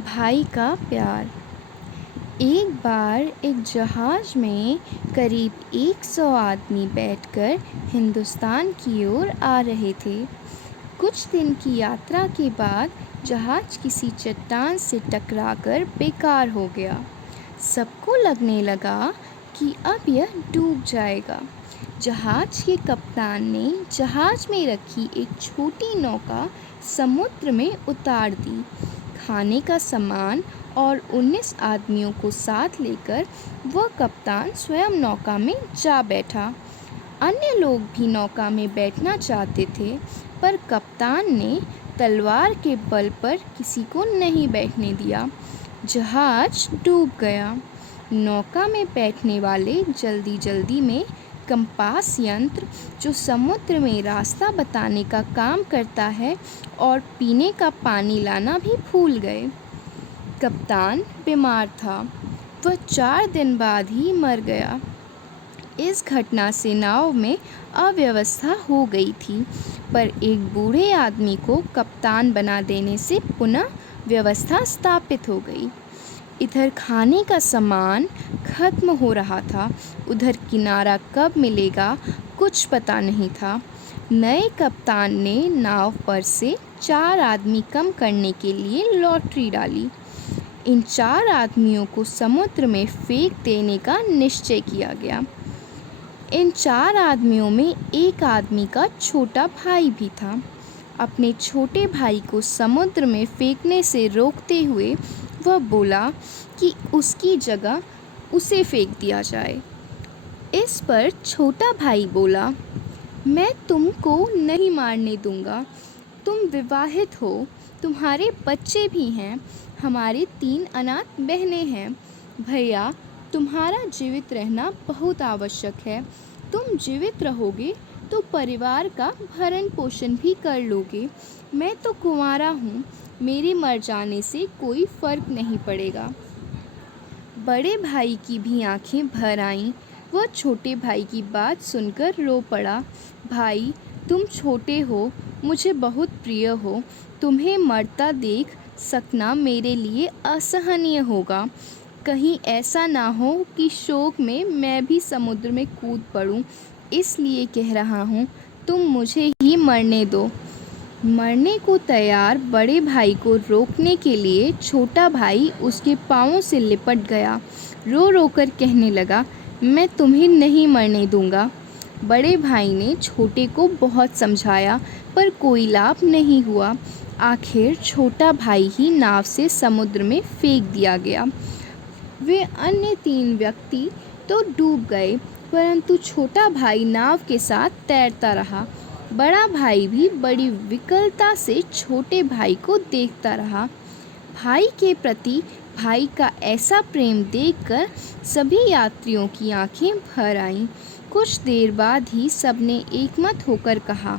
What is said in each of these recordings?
भाई का प्यार। एक बार एक जहाज़ में करीब 100 आदमी बैठकर हिंदुस्तान की ओर आ रहे थे। कुछ दिन की यात्रा के बाद जहाज़ किसी चट्टान से टकराकर बेकार हो गया। सबको लगने लगा कि अब यह डूब जाएगा। जहाज़ के कप्तान ने जहाज़ में रखी एक छोटी नौका समुद्र में उतार दी। खाने का सामान और 19 आदमियों को साथ लेकर वह कप्तान स्वयं नौका में जा बैठा। अन्य लोग भी नौका में बैठना चाहते थे, पर कप्तान ने तलवार के बल पर किसी को नहीं बैठने दिया। जहाज डूब गया। नौका में बैठने वाले जल्दी जल्दी में कंपास यंत्र, जो समुद्र में रास्ता बताने का काम करता है, और पीने का पानी लाना भी भूल गए। कप्तान बीमार था। वह 4 दिन बाद ही मर गया। इस घटना से नाव में अव्यवस्था हो गई थी, पर एक बूढ़े आदमी को कप्तान बना देने से पुनः व्यवस्था स्थापित हो गई। इधर खाने का सामान खत्म हो रहा था, उधर किनारा कब मिलेगा कुछ पता नहीं था। नए कप्तान ने नाव पर से 4 आदमी कम करने के लिए लॉटरी डाली। इन 4 आदमियों को समुद्र में फेंक देने का निश्चय किया गया। इन 4 आदमियों में एक आदमी का छोटा भाई भी था। अपने छोटे भाई को समुद्र में फेंकने से रोकते हुए वह बोला कि उसकी जगह उसे फेंक दिया जाए। इस पर छोटा भाई बोला, मैं तुमको नहीं मारने दूंगा। तुम विवाहित हो, तुम्हारे बच्चे भी हैं, हमारे 3 अनाथ बहनें हैं। भैया, तुम्हारा जीवित रहना बहुत आवश्यक है। तुम जीवित रहोगे तो परिवार का भरण पोषण भी कर लोगे। मैं तो कुंवारा हूँ, मेरे मर जाने से कोई फर्क नहीं पड़ेगा। बड़े भाई की भी आंखें भर आईं। वह छोटे भाई की बात सुनकर रो पड़ा। भाई, तुम छोटे हो, मुझे बहुत प्रिय हो। तुम्हें मरता देख सकना मेरे लिए असहनीय होगा। कहीं ऐसा ना हो कि शोक में मैं भी समुद्र में कूद पड़ूं। इसलिए कह रहा हूँ, तुम मुझे ही मरने दो। मरने को तैयार बड़े भाई को रोकने के लिए छोटा भाई उसके पाँवों से लिपट गया। रो रो कर कहने लगा, मैं तुम्हें नहीं मरने दूंगा। बड़े भाई ने छोटे को बहुत समझाया, पर कोई लाभ नहीं हुआ। आखिर छोटा भाई ही नाव से समुद्र में फेंक दिया गया। वे अन्य 3 व्यक्ति तो डूब गए, परंतु छोटा भाई नाव के साथ तैरता रहा। बड़ा भाई भी बड़ी विकलता से छोटे भाई को देखता रहा। भाई के प्रति भाई का ऐसा प्रेम देखकर सभी यात्रियों की आंखें भर आईं। कुछ देर बाद ही सबने एकमत होकर कहा,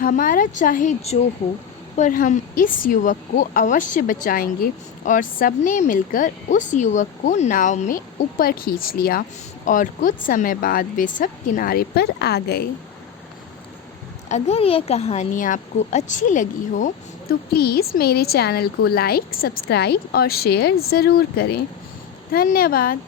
हमारा चाहे जो हो, पर हम इस युवक को अवश्य बचाएंगे। और सबने मिलकर उस युवक को नाव में ऊपर खींच लिया और कुछ समय बाद वे सब किनारे पर आ गए। अगर यह कहानी आपको अच्छी लगी हो तो प्लीज़ मेरे चैनल को लाइक, सब्सक्राइब और शेयर ज़रूर करें। धन्यवाद।